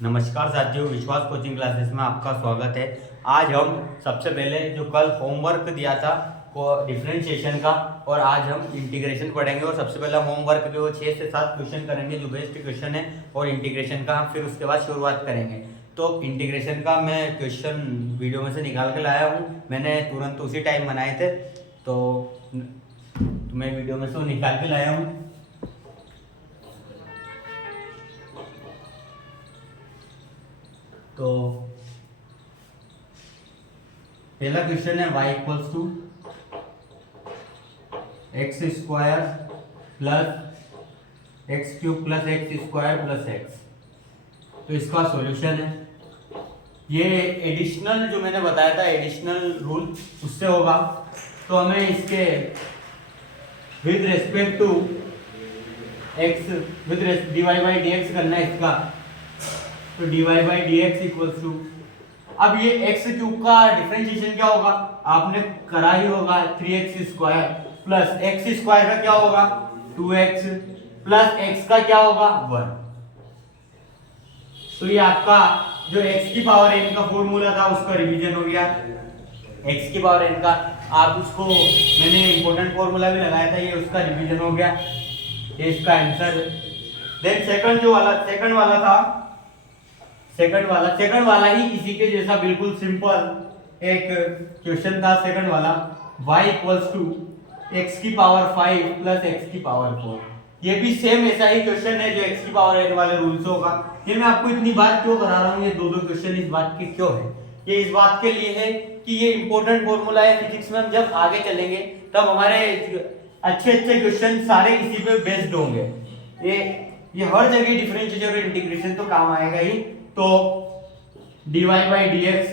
नमस्कार साथियों, विश्वास कोचिंग क्लासेस में आपका स्वागत है। आज हम सबसे पहले जो कल होमवर्क दिया था वो डिफरेंशिएशन का, और आज हम इंटीग्रेशन पढ़ेंगे। और सबसे पहले होमवर्क के वो 6 से 7 क्वेश्चन करेंगे जो बेस्ट क्वेश्चन है, और इंटीग्रेशन का हम फिर उसके बाद शुरुआत करेंगे। तो इंटीग्रेशन का मैं क्वेश्चन वीडियो में से निकाल के लाया हूँ, मैंने तुरंत उसी टाइम बनाए थे, तो मैं वीडियो में से वो निकाल के लाया हूँ। तो पहला क्वेश्चन है y equals to x square plus x cube plus x square plus x. तो इसका सॉल्यूशन है, ये एडिशनल जो मैंने बताया था एडिशनल रूल उससे होगा। तो हमें इसके with respect to x with dy by d x करना है इसका। तो dy by d x equals to, अब ये एक्स क्यूब का डिफरेंशिएशन क्या होगा आपने करा ही होगा, 3x square plus x square का क्या होगा 2x प्लस x का क्या होगा 1। तो ये आपका जो x की पावर n का फॉर्मूला था उसका रिवीजन हो गया। x की पावर n का आप उसको मैंने इंपॉर्टेंट फॉर्मूला भी लगाया था, ये उसका रिवीजन हो गया, ये इसका आंसर। देन सेकंड वाला ही इसी के जैसा बिल्कुल सिंपल एक क्वेश्चन था। सेकंड वाला y इक्वल्स टू एक्स की पावर 5 प्लस एक्स की पावर 4। ये भी सेम ऐसा ही क्वेश्चन है जो एक्स की पावर n वाले रूल से होगा। ये मैं आपको इतनी बात क्यों करा रहा हूँ, ये दो क्वेश्चन इस बात के क्यों है, ये इस बात के लिए है कि ये इंपॉर्टेंट फॉर्मूला है फिजिक्स में। हम जब आगे चलेंगे तब हमारे अच्छे क्वेश्चन सारे इसी पे बेस्ड होंगे। ये हर जगह डिफरेंशिएशन और इंटीग्रेशन तो काम आएगा ही। तो dy बाई डी एक्स,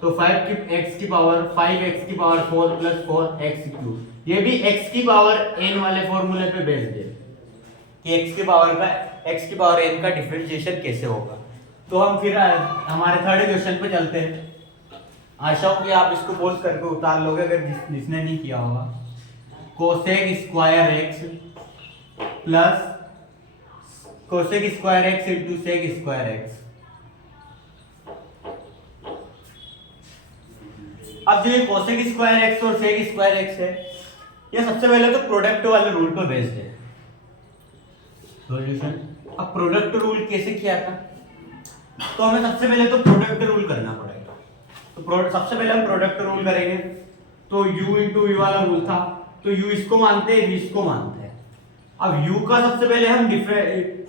तो 5 की x की पावर 5x की पावर 4 प्लस 4x क्यूब, ये भी x की पावर n वाले फॉर्मूले पे बेस्ड है कि x की पावर n का डिफरेंशिएशन कैसे होगा। तो हम फिर हमारे थर्ड क्वेश्चन पे चलते हैं। आशा हूं कि आप इसको पॉज करके उतार लोगे अगर जिसने नहीं किया होगा। Cosec square x plus cosec square x into sec square x। अब जो ये कोसेक स्क्वायर x और सेक स्क्वायर x है, ये सबसे पहले तो प्रोडक्ट वाले रूल पर बेस्ड है। सॉल्यूशन, अब प्रोडक्ट रूल कैसे किया था, तो हमें सबसे पहले तो प्रोडक्ट रूल करना पड़ेगा। तो सबसे पहले हम प्रोडक्ट रूल करेंगे। तो u इंटू v वाला रूल था, तो u इसको मानते हैं v इसको मानते हैं। अब u का सबसे पहले हम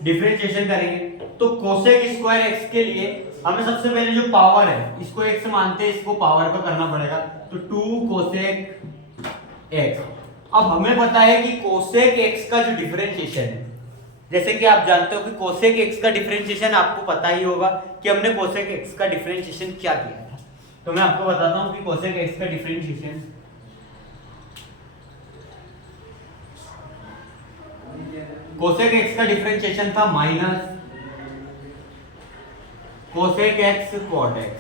डिफरेंशिएशन करेंगे। तो कोसेक स्क्वायर x के लिए हमें सबसे पहले जो पावर है इसको x मानते हैं, इसको पावर का करना पड़ेगा। तो 2 कोसेक x। अब हमें पता है कि कोसेक x का जो डिफरेंशिएशन है, जैसे कि आप जानते हो कि कोसेक x का डिफरेंशिएशन आपको पता ही होगा कि हमने कोसेक x का डिफरेंशिएशन क्या किया था। तो मैं आपको बताता हूं कि कोसेक x का डिफरेंशिएशन था minus cosec x cot x।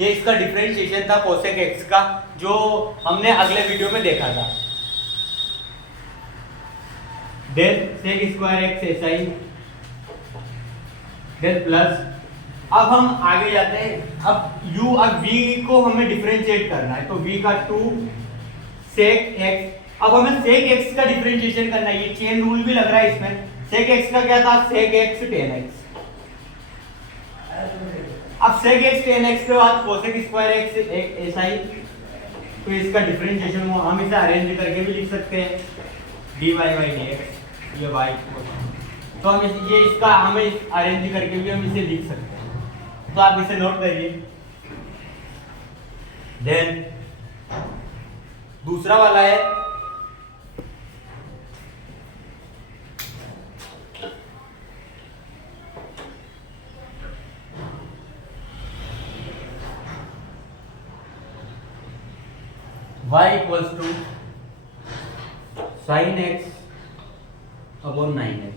ये इसका डिफरेंशिएशन था कोसेक x का, जो हमने अगले वीडियो में देखा था। देन सेक स्क्वायर x ऐसा ही, देन प्लस। अब हम आगे जाते हैं। अब v को हमें डिफरेंशिएट करना है, तो v का 2 सेक x। अब हमें सेक x का डिफरेंशिएशन करना है, ये चेन रूल भी लग रहा है इसमें। सेक x का क्या था, सेक x tan x। अब sec x tan x के बाद cosec स्क्वायर x ऐसा ही, तो इसका डिफरेंशिएशन हम इसे अरेंज करके भी लिख सकते हैं, dy बाई dx, ये y तो हम ये इसका हमें अरेंज करके भी हम इसे लिख सकते हैं। तो आप इसे नोट करिए। देन दूसरा वाला है y equals to sine x upon 9x।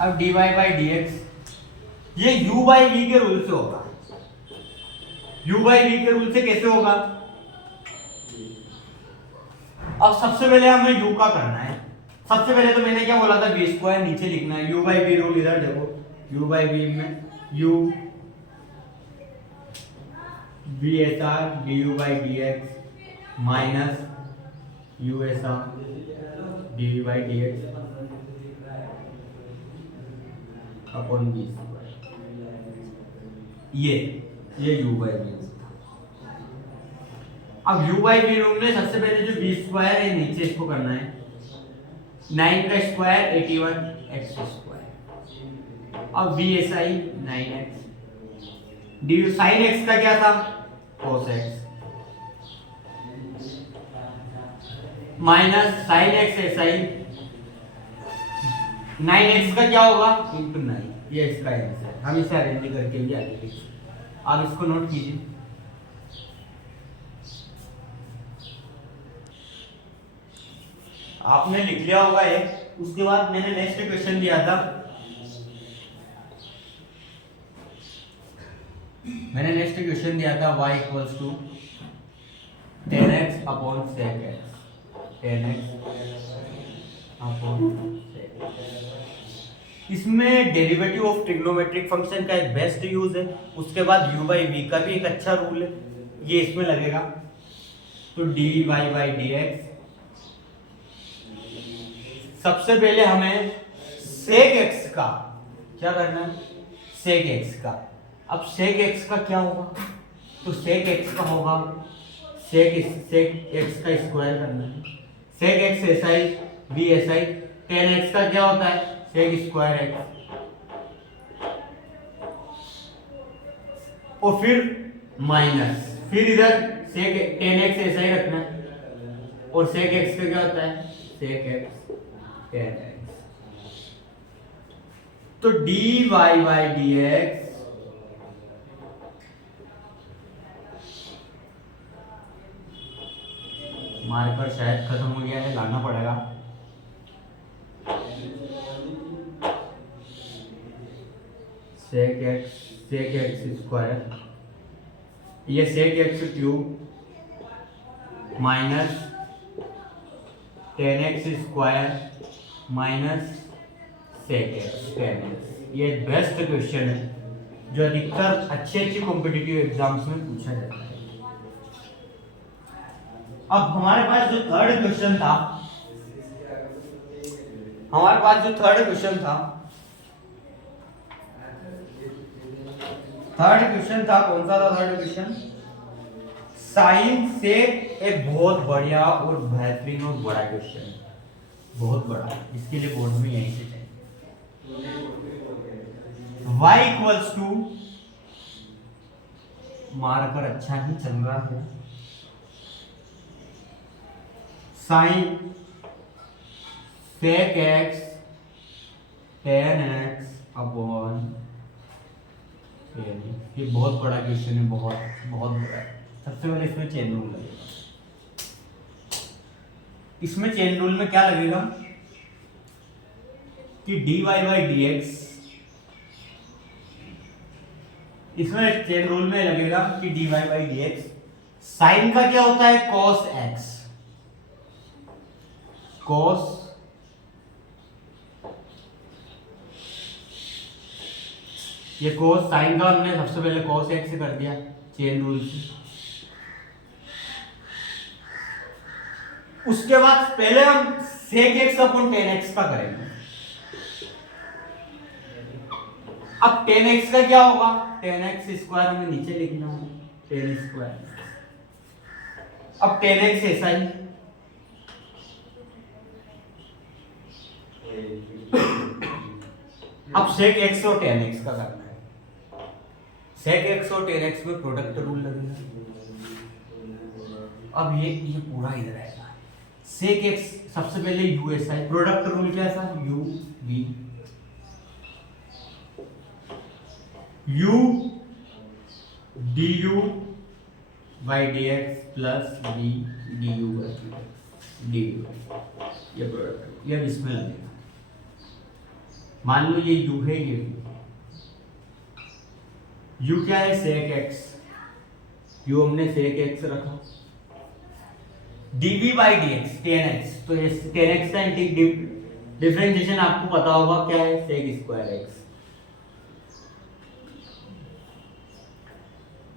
अब dy बाई dx, ये u बाई v के रूल से होगा। u बाई v के रूल से कैसे होगा, अब सबसे पहले हमें u का करना है। सबसे पहले तो मैंने क्या बोला था, बी स्क्वायर नीचे लिखना है, यू बाई बी रूल इधर देखो, यू बाई बी में u v s r d u by d x minus u s r d u by d x upon v square, ये यू बाई बी। अब u by v rule में सबसे पहले जो B square है नीचे इसको करना है, 9 का स्क्वायर 81 एक्स स्क्वायर, अब v s i 9x d sine x का क्या था cos x minus sine x s i 9x का क्या होगा इंटू 9, ये इसका आंसर है। हम इसे अरेंज करके भी आगे लिखेंगे, आप इसको नोट कीजिए। आपने लिख लिया होगा ये। उसके बाद मैंने नेक्स्ट क्वेश्चन दिया था, y equals to 10x upon sec x, 10x upon sec x। इसमें डेरिवेटिव ऑफ ट्रिग्नोमेट्रिक फंक्शन का एक बेस्ट यूज है। उसके बाद u बाई v का भी एक अच्छा रूल है, ये इसमें लगेगा। तो dy बाई dx, सबसे पहले हमें sec x का क्या करना है, sec x का। अब sec x का क्या होगा, तो sec x का होगा sec x का स्क्वायर करना है, sec x SI v SI, tan x का क्या होता है sec स्क्वायर x, और फिर माइनस, फिर इधर sec tan x SI रखना है, और sec x का क्या होता है sec x tan x। तो dy बाई dx मार्कर शायद खत्म हो गया है, लाना पड़ेगा। sec x स्क्वायर, ये sec x cube minus tan x square minus sec x tan x। ये बेस्ट क्वेश्चन है जो अधिकतर अच्छे कॉम्पिटिटिव एग्जाम्स में पूछा जाता है। अब हमारे पास जो थर्ड क्वेश्चन था, कौन सा था थर्ड क्वेश्चन, साइन से एक बहुत बढ़िया और बेहतरीन और बड़ा क्वेश्चन है, बहुत बड़ा, इसके लिए बोर्ड में यहीं से चाहिए। y इक्वल्स टू, मार्कर अच्छा ही चल रहा है, sine sec x tan x upon, ये बहुत बड़ा क्वेश्चन है, बहुत बड़ा है। सबसे पहले इसमें चेन रूल लगेगा। इसमें चेन रूल में क्या लगेगा कि dy बाई dx, इसमें चेन रूल में लगेगा कि dy बाई dx साइन का क्या होता है cos x, cos ये cos साइन का हमने सबसे पहले cos x से कर दिया चेन रूल से। उसके बाद पहले हम sec x upon tan x का करेंगे। अब tan x का क्या होगा, tan x स्क्वायर हमें नीचे लिखना है, tan स्क्वायर। अब tan x ऐसा ही, अब sec x और tan x का करना है। sec x और tan x में प्रोडक्ट रूल लगेगा। अब ये पूरा इधर आएगा, sec x सबसे पहले u ऐसा है, प्रोडक्ट रूल क्या था u v, u du by dx plus v du by du, ये प्रोडक्ट, ये इसमें लगेगा। मान लो ये u है, ये u क्या है sec x, u हमने sec x रखा, dv by dx tan x, तो ये tan x का डिफरेंशिएशन आपको पता होगा क्या है, sec square x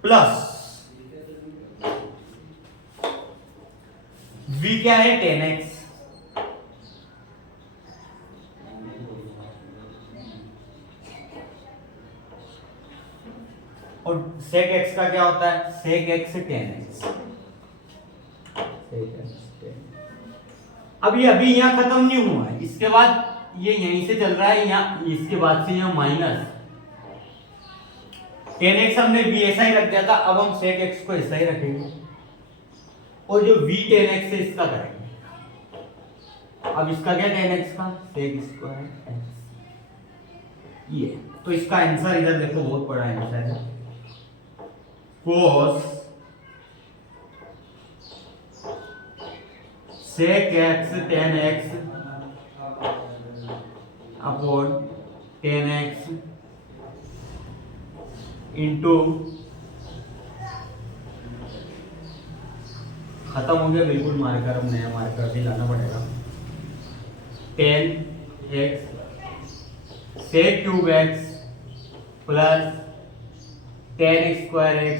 plus v क्या है, टेन एक्स और सेक एक्स का क्या होता है, सेक एक्स टेन एक्स। अभी यहाँ खत्म नहीं हुआ है, इसके बाद ये यहीं से चल रहा है, यहाँ इसके बाद से यहाँ माइनस टेन एक्स हमने v ऐसा ही रख दिया था, अब हम सेक एक्स को ऐसा ही रखेंगे और जो v टेन एक्स है इसका करेंगे। अब इसका क्या, टेन एक्स का सेक स्क्वायर एक्स, ये तो इसका आंसर इधर देखो बहुत बड़ा आंसर है, cos sec x tan x upon tan x into, खत्म हो गया बिल्कुल मार्कर, अब नया मार्कर भी लाना पड़ेगा, tan x sec cube x plus tan square x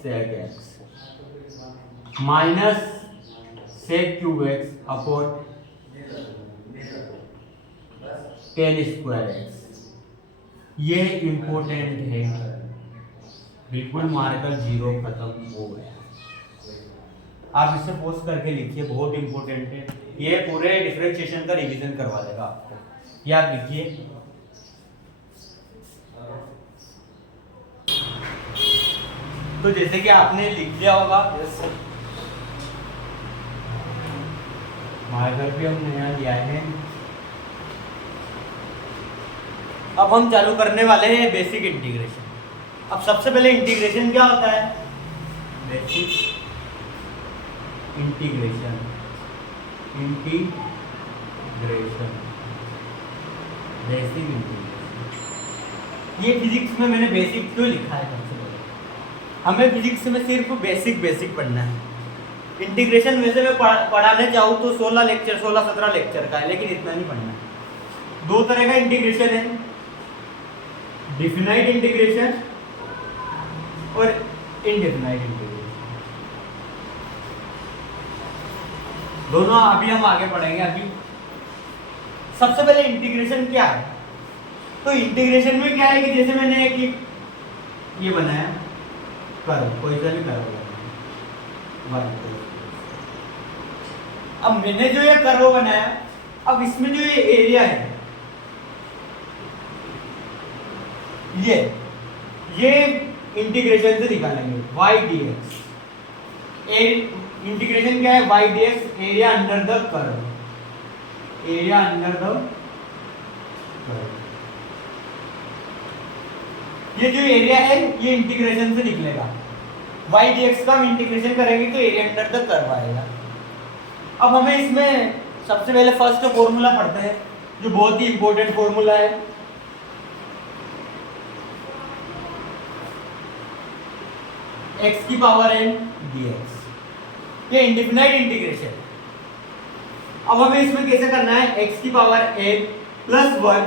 sec x minus sec cube x upon tan square x। ये इंपॉर्टेंट है, बिल्कुल मार्कर जीरो खत्म हो गया। आप इसे पोस्ट करके लिखिए, बहुत इंपॉर्टेंट है, ये पूरे डिफरेंशिएशन का रिवीजन करवा देगा आपको। ये आप लिखिए, तो जैसे कि आपने लिख लिया होगा, मार्कर भी हम नया लिया है। अब हम चालू करने वाले हैं बेसिक इंटीग्रेशन। अब सबसे पहले इंटीग्रेशन क्या होता है, बेसिक इंटीग्रेशन, बेसिक इंटीग्रेशन। ये फिजिक्स में मैंने बेसिक क्यों लिखा है, सबसे पहले हमें फिजिक्स में सिर्फ बेसिक पढ़ना है। इंटीग्रेशन वैसे मैं पढ़ाने चाहूँ तो 16-17 लेक्चर का है, लेकिन इतना नहीं पढ़ना है। दो तरह का इंटीग्रेशन है, डिफिनाइट इंटीग्रेशन और इनडिफिनाइट इंटीग्रेशन। दोनों अभी हम आगे पढ़ेंगे। अभी सबसे पहले इंटीग्रेशन क्या है, तो इंटीग्रेशन में क्या है कि जैसे मैंने एक ये बनाया कर्व, कोई सा भी कर्व बनाया, अब मैंने जो ये कर्व बनाया, अब इसमें जो ये एरिया है, ये इंटीग्रेशन से निकालेंगे y dx। इंटीग्रेशन क्या है, y dx area under the curve, area under the curve. ये जो एरिया है ये इंटीग्रेशन से निकलेगा, y dx का हम इंटीग्रेशन करेंगे तो एरिया अंडर द कर्व आएगा। अब हमें इसमें सबसे पहले फर्स्ट फॉर्मूला पढ़ते हैं, जो बहुत ही इंपॉर्टेंट फॉर्मूला है, x की पावर n dx। ये इंडिफिनाइट इंटीग्रेशन। अब हमें इसमें कैसे करना है, x की पावर n प्लस 1,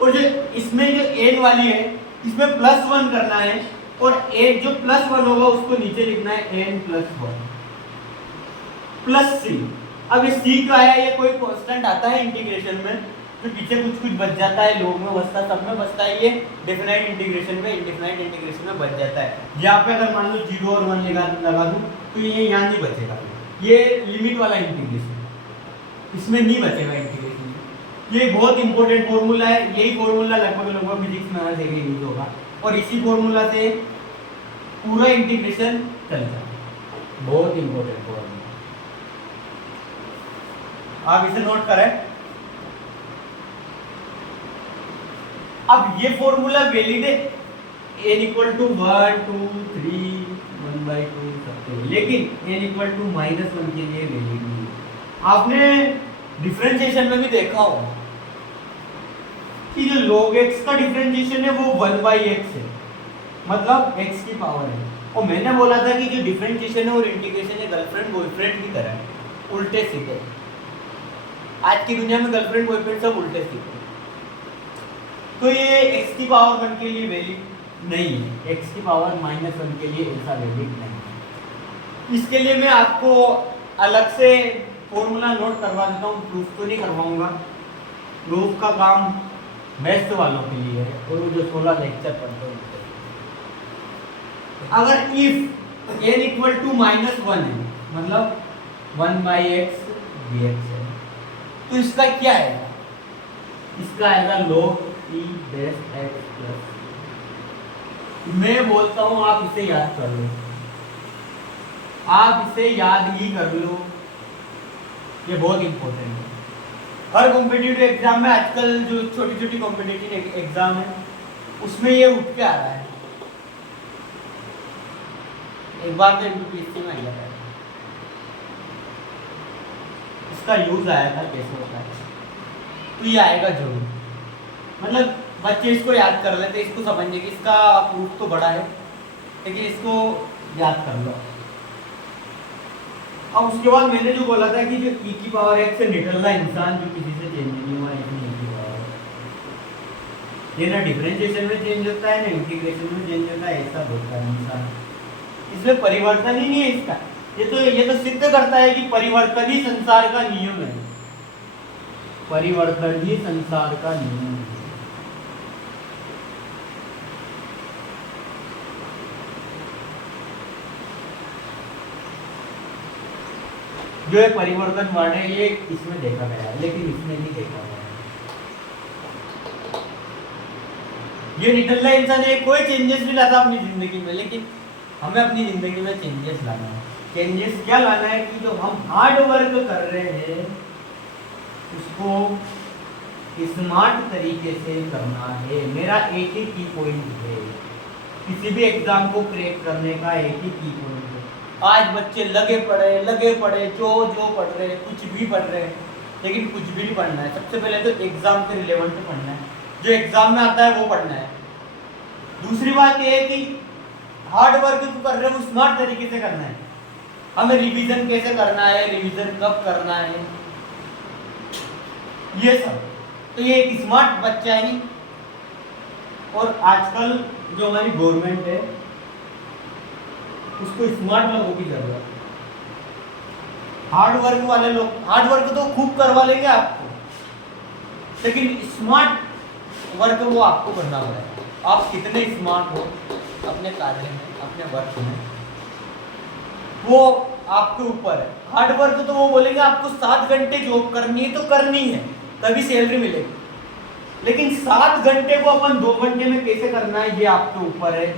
और जो इसमें जो n वाली है इसमें प्लस 1 करना है, और n जो प्लस 1 होगा उसको नीचे लिखना है n प्लस 1 प्लस c। अब ये c क्या है, ये कोई कांस्टेंट आता है इंटीग्रेशन में, तो पीछे कुछ बच जाता है, लोग में बचता है, सब में बचता है, ये डेफिनाइट इंटीग्रेशन में, इंडेफिनाइट इंटीग्रेशन में बच जाता है। यहाँ पे अगर मान लो 0 और 1 लगा दूं तो ये यहाँ नहीं बचेगा, ये लिमिट वाला इंटीग्रेशन, इसमें नहीं बचेगा इंटीग्रेशन। ये बहुत इंपॉर्टेंट फॉर्मूला है, यही फॉर्मूला लगभग फिजिक्स में हर जगह यूज होगा, और इसी फॉर्मूला से पूरा इंटीग्रेशन चलता है। बहुत इंपॉर्टेंट फॉर्मूला, आप इसे नोट करें। अब ये फॉर्मूला वैलिड है n इक्वल टू 1 2 3 1/2 सकते हैं, लेकिन n इक्वल टू -1 के लिए वैलिड नहीं है। आपने डिफरेंशिएशन में भी देखा होगा कि जो log x का डिफरेंशिएशन है वो 1/x है, मतलब x की पावर है। और मैंने बोला था कि जो डिफरेंशिएशन है और इंटीग्रेशन है गर्लफ्रेंड बॉयफ्रेंड की तरह है, उल्टे सीधे। आज की दुनिया में गर्लफ्रेंड बॉयफ्रेंड सब उल्टे सीखते हैं। तो ये x की पावर 1 के लिए वैलिड नहीं है, x की पावर -1 के लिए ऐसा वैलिड नहीं है। इसके लिए मैं आपको अलग से फॉर्मूला नोट करवा देता हूँ, प्रूफ तो नहीं करवाऊंगा। प्रूफ का काम मैथ्स वालों के लिए है और वो जो 16 लेक्चर पढ़ते हैं। अगर इफ n इक्वल टू -1 है, मतलब 1/x dx है, तो इसका क्या है? इसका आएगा log e base x plus. मैं बोलता हूं आप इसे याद कर लो, आप इसे याद ही कर लो, ये बहुत इंपॉर्टेंट है। हर कॉम्पिटिटिव एग्जाम में आजकल जो छोटी छोटी कॉम्पिटिटिव एग्जाम है उसमें ये उठ के आ रहा है। एक बार तो यूपीएससी में आया था, इसका यूज आया था कैसे होता है, तो ये आएगा जरूर। मतलब बच्चे इसको याद कर लेते, इसको समझने की, इसका प्रूफ तो बड़ा है लेकिन इसको याद कर लो। अब उसके बाद मैंने जो बोला था कि जो e की पावर x से निकलना इंसान जो किसी से चेंज नहीं हुआ, इसमें e की पावर, ये ना डिफरेंशिएशन में चेंज होता है ना इंटीग्रेशन में चेंज होता है, ऐसा होता है इंसान। इसमें परिवर्तन ही नहीं है इसका। ये तो सिद्ध करता है कि परिवर्तन ही संसार का नियम है, परिवर्तन ही संसार का नियम है। जो है परिवर्तन वर्ण है, ये इसमें देखा गया है लेकिन इसमें नहीं देखा गया है। ये निकलना इंसान है, कोई चेंजेस नहीं लाता अपनी जिंदगी में, लेकिन हमें अपनी जिंदगी में चेंजेस लाना है। चेंजेस क्या लाना है कि जो हम हार्ड वर्क कर रहे हैं उसको स्मार्ट तरीके से करना है। मेरा एक ही की पॉइंट है, किसी भी एग्जाम को क्रैक करने का एक ही की पॉइंट है। आज बच्चे लगे पड़े जो पढ़ रहे हैं, कुछ भी पढ़ रहे हैं, लेकिन कुछ भी नहीं पढ़ना है। सबसे पहले तो एग्जाम के रिलेवेंट पढ़ना है, जो एग्जाम में आता है वो पढ़ना है। दूसरी बात ये है कि हार्ड वर्क को कर रहे हो स्मार्ट तरीके से करना है। हमें रिवीजन कैसे करना है, रिवीजन कब करना है, ये सब। तो ये एक स्मार्ट बच्चा ही। और आजकल जो हमारी गवर्नमेंट है उसको स्मार्ट लोगों की जरूरत है। हार्ड वर्क वाले लोग हार्ड वर्क तो खूब करवा लेंगे आपको, लेकिन स्मार्ट वर्क वो आपको करना पड़ेगा। आप कितने स्मार्ट हो अपने कार्य में, अपने वर्क में, वो आपके ऊपर है। हार्ड वर्क तो वो बोलेंगे आपको 7 घंटे जॉब करनी है तो करनी है, तभी सैलरी मिलेगी। लेकिन 7 घंटे को अपन 2 घंटे में कैसे करना है, ये आपके ऊपर है।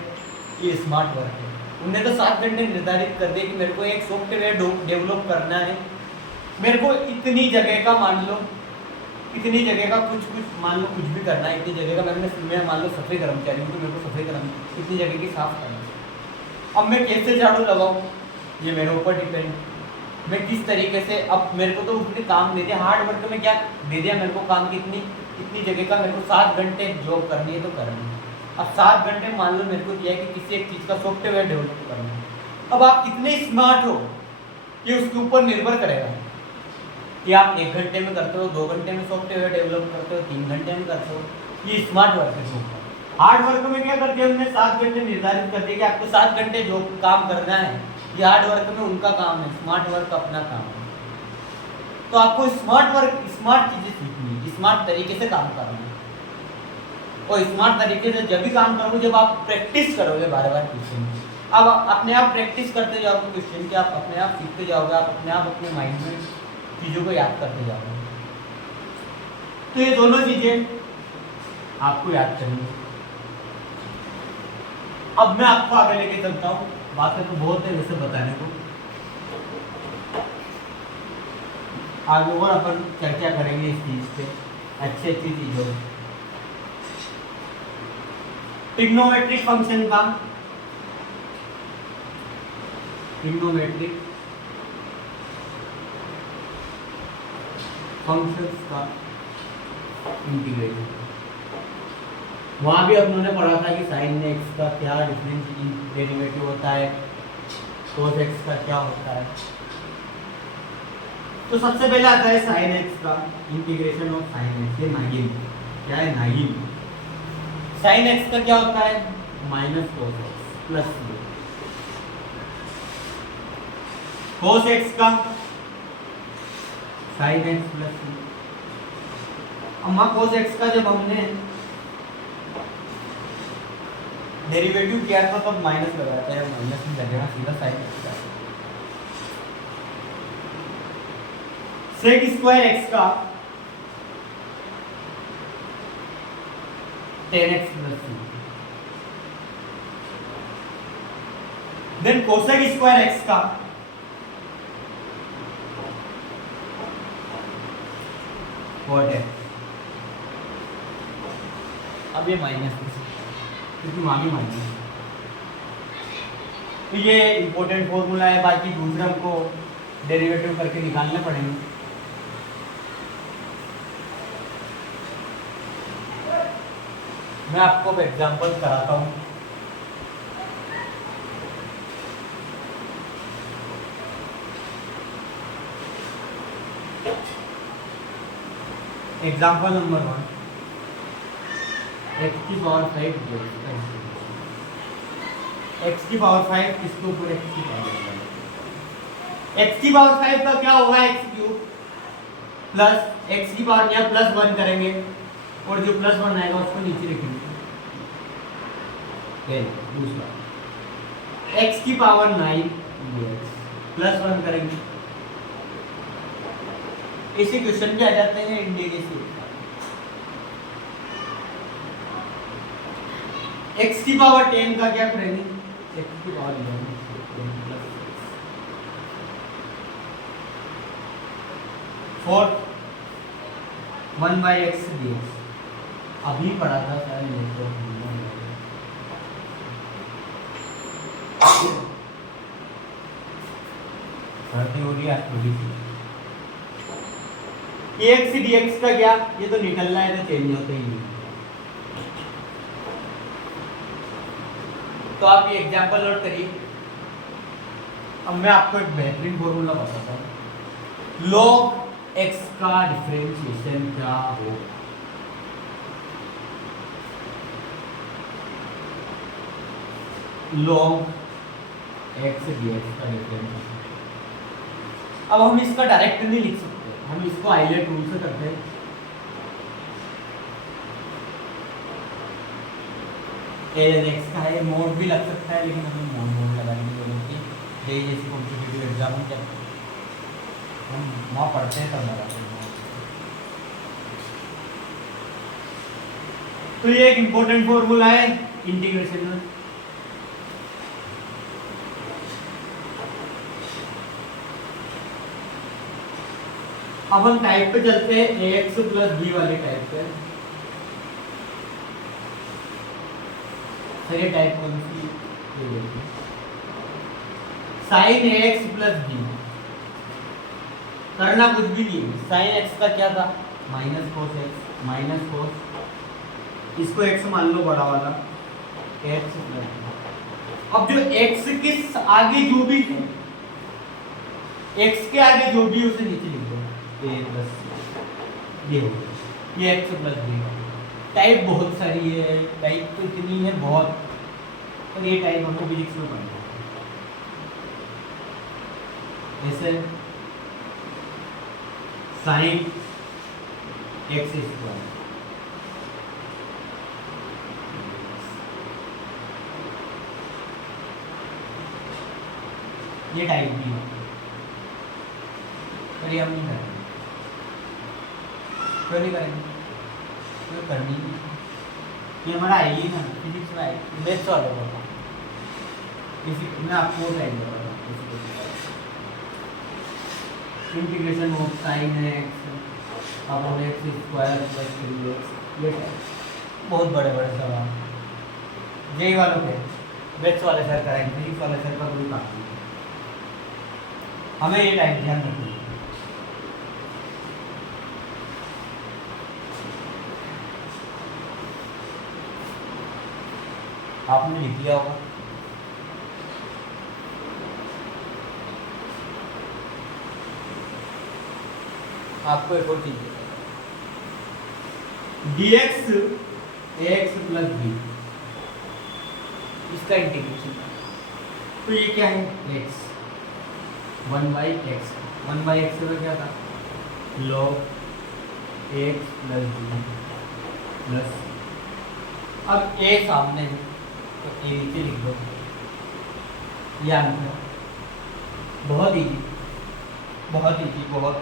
ये स्मार्ट वर्क है। उन्होंने तो 7 घंटे निर्धारित कर दिए कि मेरे को एक सॉफ्टवेयर डेवलप करना है, मेरे को इतनी जगह का मान लो, इतनी जगह का कुछ मान लो कुछ भी करना है, इतनी जगह का मैं मान लो सफाई कर्मचारी हूँ तो मेरे को सफाई कर्मचारी इतनी जगह की साफ करना है। अब मैं कैसे झाड़ू लगाऊँ ये मेरे ऊपर डिपेंड, मैं किस तरीके से। अब मेरे को तो उसने काम दे दिया, हार्ड वर्क में क्या दे दिया मेरे को काम, कितनी इतनी जगह का मेरे को 7 घंटे जॉब करनी है तो करनी है। अब 7 घंटे मान लो मेरे को दिया है कि किसी एक चीज़ का सॉफ्टवेयर डेवलप करना है। अब आप कितने स्मार्ट हो ये उसके ऊपर निर्भर करेगा कि आप 1 घंटे में करते हो, 2 घंटे में सॉफ्टवेयर डेवलप करते हो, 3 घंटे में करते हो। ये स्मार्ट वर्क है। हार्ड वर्क में क्या करते हैं, हमने 7 घंटे निर्धारित कर दिया कि आपको 7 घंटे जो काम करना है, ये हार्ड वर्क में उनका काम है, स्मार्ट वर्क अपना काम है। तो आपको स्मार्ट वर्क, स्मार्ट चीज़ें सीखनी है, स्मार्ट तरीके से काम करना है। और स्मार्ट तरीके से जब भी काम करोगे जब आप प्रैक्टिस करोगे बार बार क्वेश्चन। अब अपने आप प्रैक्टिस करते जाओगे क्वेश्चन की, आप अपने आप सीखते जाओगे, आप अपने आप अपने माइंड में चीज़ों को याद करते जाओगे। तो ये दोनों चीज़ें आपको याद करनी है। अब मैं आपको आगे लेके चलता हूँ, बातें तो बहुत है वैसे बताने को, आगे और अपन चर्चा करेंगे इस चीज़ पे, अच्छी चीज़ों। ट्रिग्नोमेट्रिक फंक्शन का, ट्रिग्नोमेट्रिक फंक्शंस का इंटीग्रेशन, वहाँ भी उन्होंने पढ़ा था कि साइन एक्स का क्या डिफरेंस डेरिवेटिव होता है, कोस एक्स का क्या होता है। तो सबसे पहले आता है साइन एक्स का इंटीग्रेशन ऑफ साइन एक्स। ये नागिन क्या है, नागिन। साइन एक्स का क्या होता है, minus cos x plus cos x का साइन एक्स प्लस अम्मा कोस एक्स का जब हमने डेरिवेटिव किया था तब माइनस लगाया था, या माइनस नहीं लगेगा, सीधा साइन एक्स का सेक स्क्वायर एक्स का 10x plus then cosec square x का cot x। अब ये माइनस क्योंकि वहां भी माइनस, तो ये इंपॉर्टेंट फॉर्मूला है, बाकी दूसरे हमको डेरिवेटिव करके निकालने पड़ेंगे। मैं आपको एग्जांपल कराता हूँ। एग्जांपल नंबर 1, x की पावर 5 x की पावर 5 इसके ऊपर x की पावर 5, x की पावर 5 का क्या होगा, x क्यूब प्लस x की पावर या प्लस 1 करेंगे और जो प्लस 1 आएगा उसको नीचे लिखेंगे। दूसरा x की पावर 9 प्लस 1 करेंगे। इसी क्वेश्चन पे आ जाते हैं इंटीग्रेशन। x की पावर 10 का क्या करेंगे, x की पावर 11 प्लस 4 1/x dx। अभी पढ़ा था सर ये सर्दी हो रही है थोड़ी सी। एक्स dx का क्या, ये तो निकलना है तो चेंज होता ही नहीं। तो आप ये एग्जांपल नोट करिए। अब मैं आपको एक बेहतरीन फॉर्मूला बताता हूँ। log x का डिफरेंशिएशन क्या हो, log x dx का डिफरेंशिएशन। अब हम इसका डायरेक्ट नहीं लिख सकते, हम इसको आइलेट रूल से करते हैं। x का है, मोड भी लग सकता है, लेकिन हमें मोड लगाने की जरूरत नहीं। ये जैसे कॉम्पिटिटिव एग्जाम में क्या हम वहाँ पढ़ते हैं तब लगाते हैं। तो ये एक इम्पोर्टेंट फॉर्मूला है इंटीग्रेशन में। अब हम टाइप पे चलते हैं, ax प्लस b वाले टाइप पे। सर ये टाइप कौन सी, साइन ax प्लस b। करना कुछ भी नहीं है, साइन x का क्या था, minus cos x, minus cos इसको x मान लो बड़ा वाला, x प्लस। अब जो x के आगे जो भी है, x के आगे जो भी उसे नीचे लिख दो, ये प्लस ये हो, ये x प्लस b। टाइप बहुत सारी है, टाइप तो इतनी है बहुत, और ये टाइप हमको फिजिक्स में पढ़ना है। जैसे साइन एक्स स्क्वायर, ये टाइप भी है, पर ये हम नहीं करेंगे। क्यों नहीं करेंगे, क्यों करनी है, ये हमारा आएगी ना फिजिक्स में आएगी, बेस्ट वाले होगा। इसी मैं आपको टाइप बताता हूँ, integration of sine x upon x square plus 3x। ये बहुत बड़े बड़े सवाल जेई वालों के, बेस्ट वाले सर कराएंगे, फिजिक्स वाले सर का कोई काम नहीं। हमें ये टाइप ध्यान रखना है। आपने लिख लिया होगा, आपको एक और चीज dx ax प्लस b, इसका इंटीग्रेशन, तो ये क्या है x, 1/x, 1/x का क्या था log x plus b plus, अब a सामने है तो a नीचे लिख दो, ये आंसर। बहुत इजी, बहुत इजी, बहुत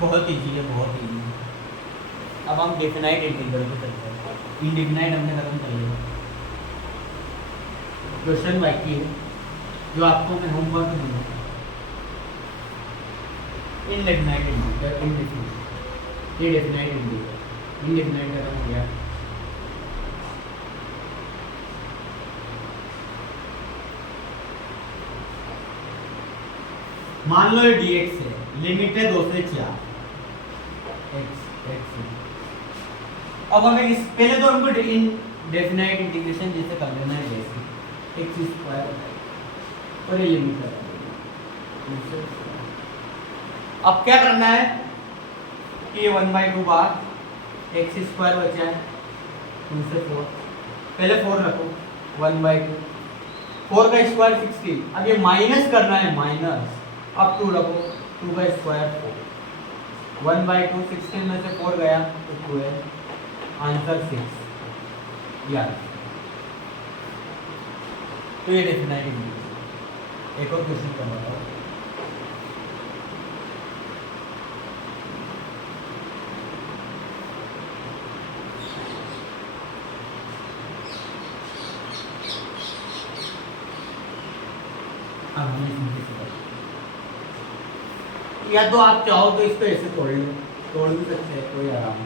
बहुत इजी है, बहुत इजी है। अब हम डेफिनाइट इंटीग्रल पे चलते हैं, इनडेफिनाइट हमने खत्म कर लिया। क्वेश्चन बाकी है जो आपको मैं होमवर्क दूंगा, indefinite integral, indefinite integral, indefinite खत्म हो गया। मान लो ये dx है, लिमिट है 2 से 4 x। अब हमें इस पहले तो हमको डेफिनाइट इंटीग्रेशन जैसे कर लेना है, जैसे x स्क्वायर और ये लिमिट है। अब क्या करना है कि 1/2 बार x स्क्वायर बचा है 2 से 4, पहले 4 रखो, 1/2, 4 का स्क्वायर 16, अब ये माइनस करना है, माइनस, अब 2 रखो, 2 का स्क्वायर 4, 1/2, 16 में से 4 गया तो 2 है, आंसर 6 यार। तो ये डेफिनाइट इंटीग्रल। एक और क्वेश्चन करवाता हूँ, या तो आप चाहो तो इसको ऐसे तोड़ लो, तोड़ भी सकते हैं, कोई आराम।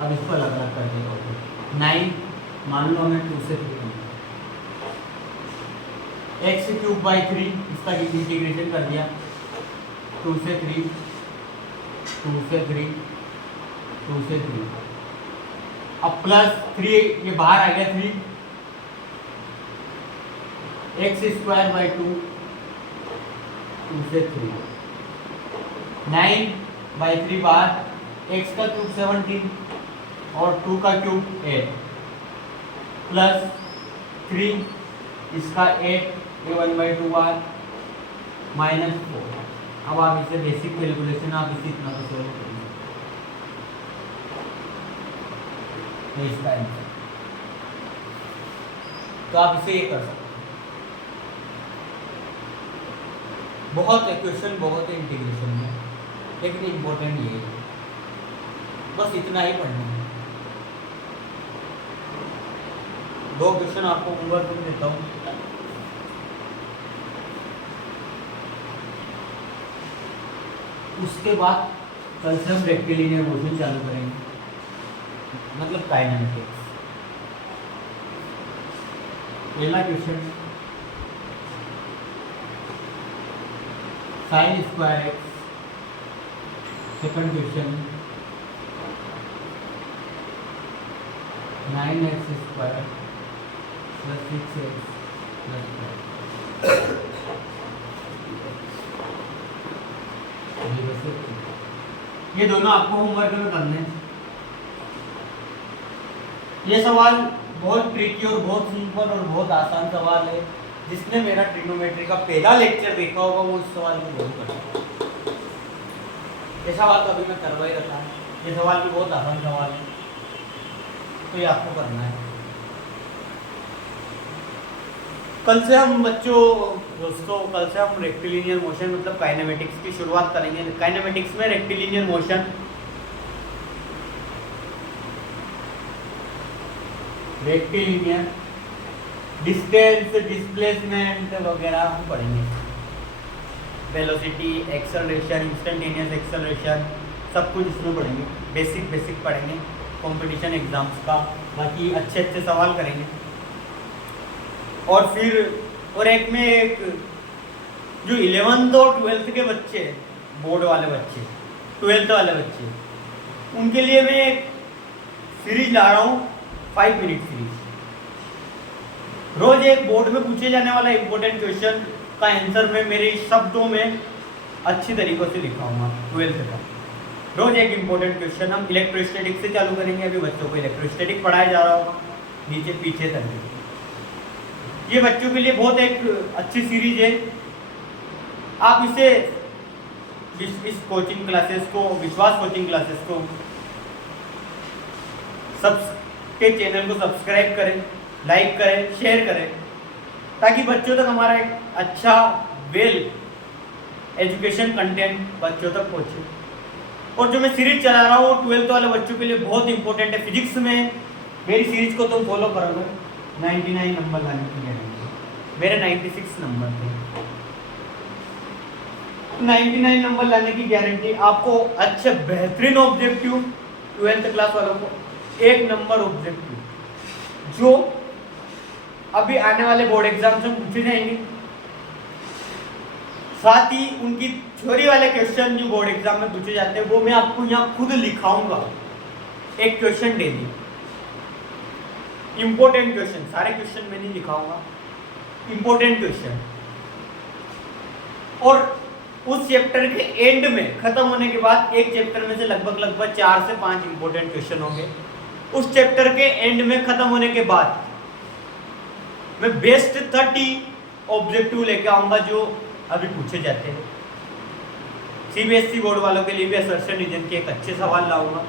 अब इसको अलग अलग कर देगा। 9 मान लो हमें 2 से 3 x³/3, इसका इंटीग्रेशन कर दिया, 2 से 3, 2 से 3, 2 से 3, अब प्लस 3 ये बाहर आ गया 3, x²/2, 2 से 3, 9/3 बार, x का क्यूब 17 और 2 का क्यूब 8 प्लस 3, इसका 8, ये 1/2 बार माइनस 4। अब आप इसे बेसिक कैलकुलेशन आप इसे इतना तो सोल्व करिए, इसका आंसर। तो आप इसे ये कर सकते हैं। बहुत है क्वेश्चन, बहुत है इंटीग्रेशन में, लेकिन इम्पोर्टेंट ये है, बस इतना ही पढ़ना है। 2 क्वेश्चन आपको होमवर्क में देता हूँ, उसके बाद कल से हम रेक्टिलिनियर मोशन चालू करेंगे, मतलब काइनेमेटिक्स। पहला question, sin² x, second question 9x² + 6x + 5। ये दोनों आपको होमवर्क में करने हैं। ये सवाल बहुत ट्रिकी और बहुत सिंपल और बहुत आसान सवाल है। जिसने मेरा ट्रिग्नोमेट्री का पहला लेक्चर देखा होगा वो इस सवाल को जरूर करेगा। ये सवाल तो अभी मैं करवा ही रखा है, ये सवाल भी बहुत आसान सवाल है, तो ये आपको करना है। कल से हम दोस्तों कल से हम रेक्टिलिनियर मोशन मतलब काइनेमेटिक्स की शुरुआत करेंगे। काइनेमेटिक्स में rectilinear motion, rectilinear distance, displacement वगैरह हम पढ़ेंगे। वेलोसिटी, एक्सेलरेशन, इंस्टेंटेनियस एक्सेलरेशन, सब कुछ इसमें पढ़ेंगे। बेसिक पढ़ेंगे कंपटीशन एग्जाम्स का। बाकी अच्छे सवाल करेंगे। और फिर एक जो 11th और 12th के बच्चे, बोर्ड वाले बच्चे, 12th वाले बच्चे, उनके लिए मैं एक सीरीज ला रहा हूँ, 5 मिनट सीरीज। रोज एक बोर्ड में पूछे जाने वाला इंपॉर्टेंट क्वेश्चन का आंसर मैं मेरे शब्दों में अच्छी तरीकों से लिखाऊंगा। 12th का। रोज एक इम्पोर्टेंट क्वेश्चन। हम इलेक्ट्रोस्टैटिक से चालू करेंगे। अभी बच्चों को इलेक्ट्रोस्टैटिक पढ़ाया जा रहा होगा नीचे पीछे तक। ये बच्चों के लिए बहुत एक अच्छी सीरीज है। आप इसे इस कोचिंग क्लासेस को, विश्वास कोचिंग क्लासेस को सब के चैनल को सब्सक्राइब करें, लाइक करें, शेयर करें, ताकि बच्चों तक हमारा एक अच्छा वेल एजुकेशन कंटेंट बच्चों तक पहुंचे। और जो मैं सीरीज चला रहा हूँ वो 12th वाले बच्चों के लिए बहुत इंपॉर्टेंट है। फिजिक्स में मेरी सीरीज को तुम फॉलो कर लो, 99 नंबर लाने की गारंटी। मेरे 96 नंबर थे, 99 नंबर लाने की गारंटी। आपको अच्छे बेहतरीन ऑब्जेक्टिव 12th क्लास वालों को 1 नंबर ऑब्जेक्टिव जो अभी आने वाले बोर्ड एग्जाम से पूछे जाएंगे, साथ ही उनकी थ्योरी वाले क्वेश्चन जो बोर्ड एग्जाम में पूछे जाते हैं वो मैं आपको यहाँ खुद लिखाऊंगा। एक क्वेश्चन डेली, इंपॉर्टेंट क्वेश्चन, सारे क्वेश्चन मैं नहीं लिखाऊंगा, इंपॉर्टेंट क्वेश्चन। और उस चैप्टर के एंड में खत्म होने के बाद एक चैप्टर में से लगभग 4 से 5 इंपॉर्टेंट क्वेश्चन होंगे। उस चैप्टर के एंड में खत्म होने के बाद मैं बेस्ट 30 ऑब्जेक्टिव लेके आऊंगा जो अभी पूछे जाते हैं। सीबीएसई बोर्ड वालों के लिए भी असर्शन रीजन के एक अच्छे सवाल लाऊंगा।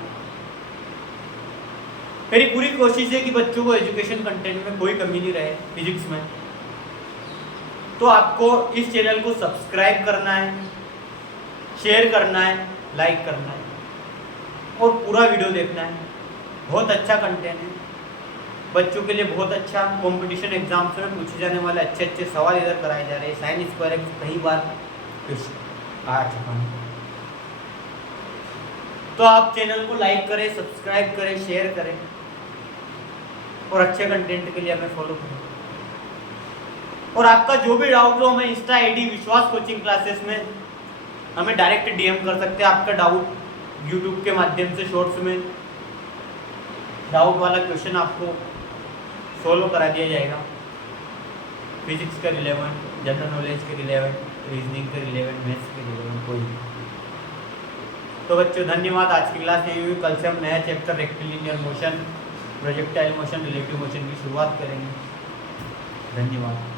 मेरी पूरी कोशिश है कि बच्चों को एजुकेशन कंटेंट में कोई कमी नहीं रहे फिजिक्स में। तो आपको इस चैनल को सब्सक्राइब करना है, शेयर करना है, लाइक करना है और पूरा वीडियो देखना है। बहुत अच्छा कंटेंट है बच्चों के लिए, बहुत अच्छा। कंपटीशन एग्जाम्स में पूछे जाने वाले अच्छे अच्छे सवाल इधर कराए जा रहे हैं। साइन स्क्वायर कई बार आ चुका है। तो आप चैनल को लाइक करें, सब्सक्राइब करें, शेयर करें और अच्छे कंटेंट के लिए हमें फॉलो करें। और आपका जो भी डाउट हो हमें इंस्टा आईडी विश्वास कोचिंग क्लासेस में हमें डायरेक्ट डीएम कर सकते हैं। आपका डाउट यूट्यूब के माध्यम से शॉर्ट्स में डाउट वाला क्वेश्चन आपको सोल्व करा दिया जाएगा। फिजिक्स का रिलेवेंट, जनरल नॉलेज के रिलेवेंट, रीजनिंग के रिलेवेंट, मैथ्स के रिलेवेंट कोई भी। तो बच्चों धन्यवाद। आज की क्लास यही हुई। कल से हम नया chapter rectilinear motion, projectile motion, relative motion की शुरुआत करेंगे। धन्यवाद।